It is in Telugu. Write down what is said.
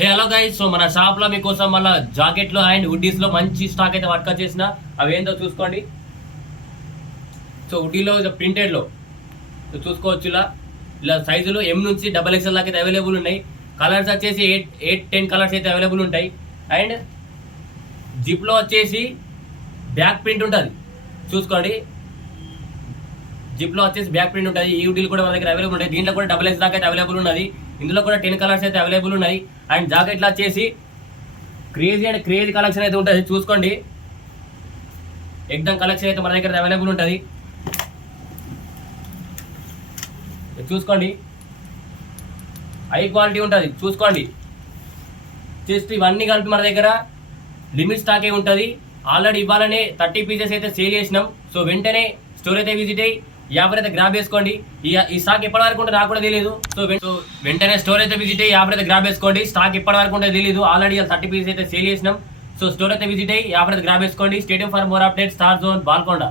హలో గైస్, సో మన షాప్ లో మీకోసం మళ్ళీ జాకెట్లు అండ్ హుడ్డీస్ లో మంచి స్టాక్ అయితే వర్క్ చేసిన అవి ఏంటో చూసుకోండి. సో హుడ్డీలో ప్రింటెడ్ లో చూసుకోవచ్చు. ఇలా సైజులు ఎం నుంచి XXL దాకా అయితే అవైలబుల్ ఉన్నాయి. కలర్స్ వచ్చేసి 8-10 కలర్స్ అయితే అవైలబుల్ ఉంటాయి. అండ్ జిప్ లో వచ్చేసి బ్యాక్ ప్రింట్ ఉంటుంది చూసుకోండి. జిప్ లో వచ్చేసి బ్యాక్ ప్రింట్ ఉంటుంది. ఈ హుడ్డీలు కూడా మన దగ్గర అవైలబుల్ ఉంటాయి. దీంట్లో కూడా XXL దాకా అయితే అవైలబుల్ ఉన్నది. ఇందులో కూడా 10 కలర్స్ అయితే అవైలబుల్ ఉన్నాయి. అండ్ జాకెట్లో వచ్చేసి క్రేజీ కలెక్షన్ అయితే ఉంటుంది చూసుకోండి. ఎగ్దమ్ కలెక్షన్ అయితే మన దగ్గర అవైలబుల్ ఉంటుంది చూసుకోండి. హై క్వాలిటీ ఉంటుంది చూసుకోండి. జస్ట్ ఇవన్నీ కలిపి మన దగ్గర లిమిట్ స్టాకే ఉంటుంది. ఆల్రెడీ ఇవ్వాలనే 30 పీసెస్ అయితే సేల్ చేసినాం. సో వెంటనే స్టోర్ అయితే విజిట్ అయ్యి యాభై గ్రాబ్ వేసుకోండి. ఈ స్టాక్ ఎప్పటి వరకు ఉంటే నాకు కూడా తెలియదు. సో వెంటనే స్టోర్ అయితే విజిట్ అయ్యి యాభై గ్రాబ్ వేసుకోండి. స్టాక్ ఎప్పటి వరకు ఉంటే తెలియదు. ఆల్రెడీ 30 పీసెస్ అయితే సేల్ చేసినాం. సో స్టోర్ అయితే విజిట్ అయ్యి యాభై గ్రాబ్ వేసుకోండి. Stadium for more update, star zone, Balkonda.